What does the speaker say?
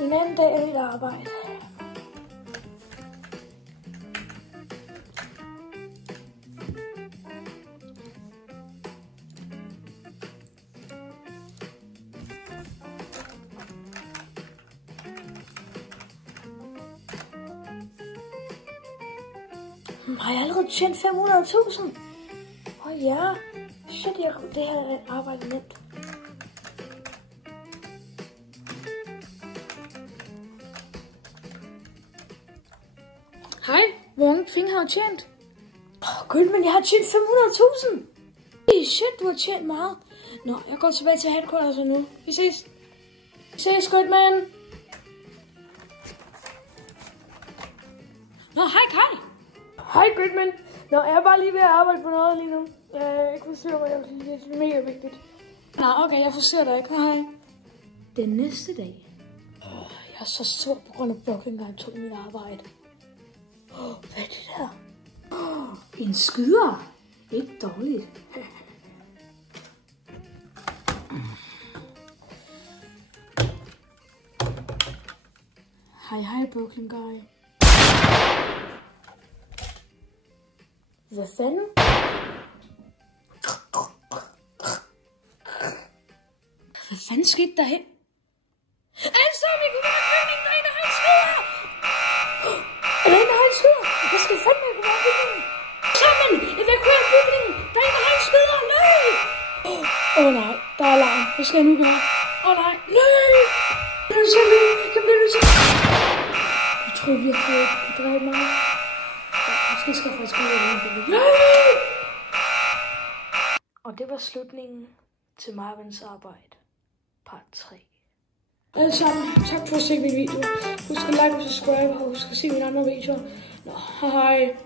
En anden dag af mit arbejde. Har jeg allerede tjent 500.000? Ja. Shit, det her er et arbejde nemt. Hej, hvor mange penge har du tjent? Gud, men jeg har tjent 500.000. Shit, du har tjent meget. Nå, jeg går tilbage til headquarters nu. Vi ses. Ses, Goodman. Nå, hej Kai. Hej Goodman. Nå, jeg er bare lige ved at arbejde på noget lige nu. Jeg kunne forstyrre mig, det er mega vigtigt. Nå, okay, jeg forstyrrer dig ikke. Hej. Den næste dag. Jeg er så sur på grund af Brooklyn Guy tog mit arbejde. Hvad er det der? En skyder. Ikke dårligt. Hej, Brooklyn Guy. Hvad fanden? Hvad fanden skete der hen? Altså, vi kunne være bygningen, der er en, der har en skyder! Er der en, der har en skyder? Jeg skal fandme kunne være bygningen. Sammen! Evakuer bygningen! Der er en, der har en skyder! Løb! Nej, der er alarm. Hvad skal jeg nu gøre? Nej! Løb! Jeg bliver nødt til at løbe! Jeg bliver nødt til at løbe! Jeg tror virkelig, at jeg drev mig. Måske skal jeg faktisk ud af det. Løb! Og det var slutningen til Marvins arbejde. Part 3. Alle sammen, tak for at se min video. Husk at like og subscribe, og husk at se mine andre videoer. Nå, hej.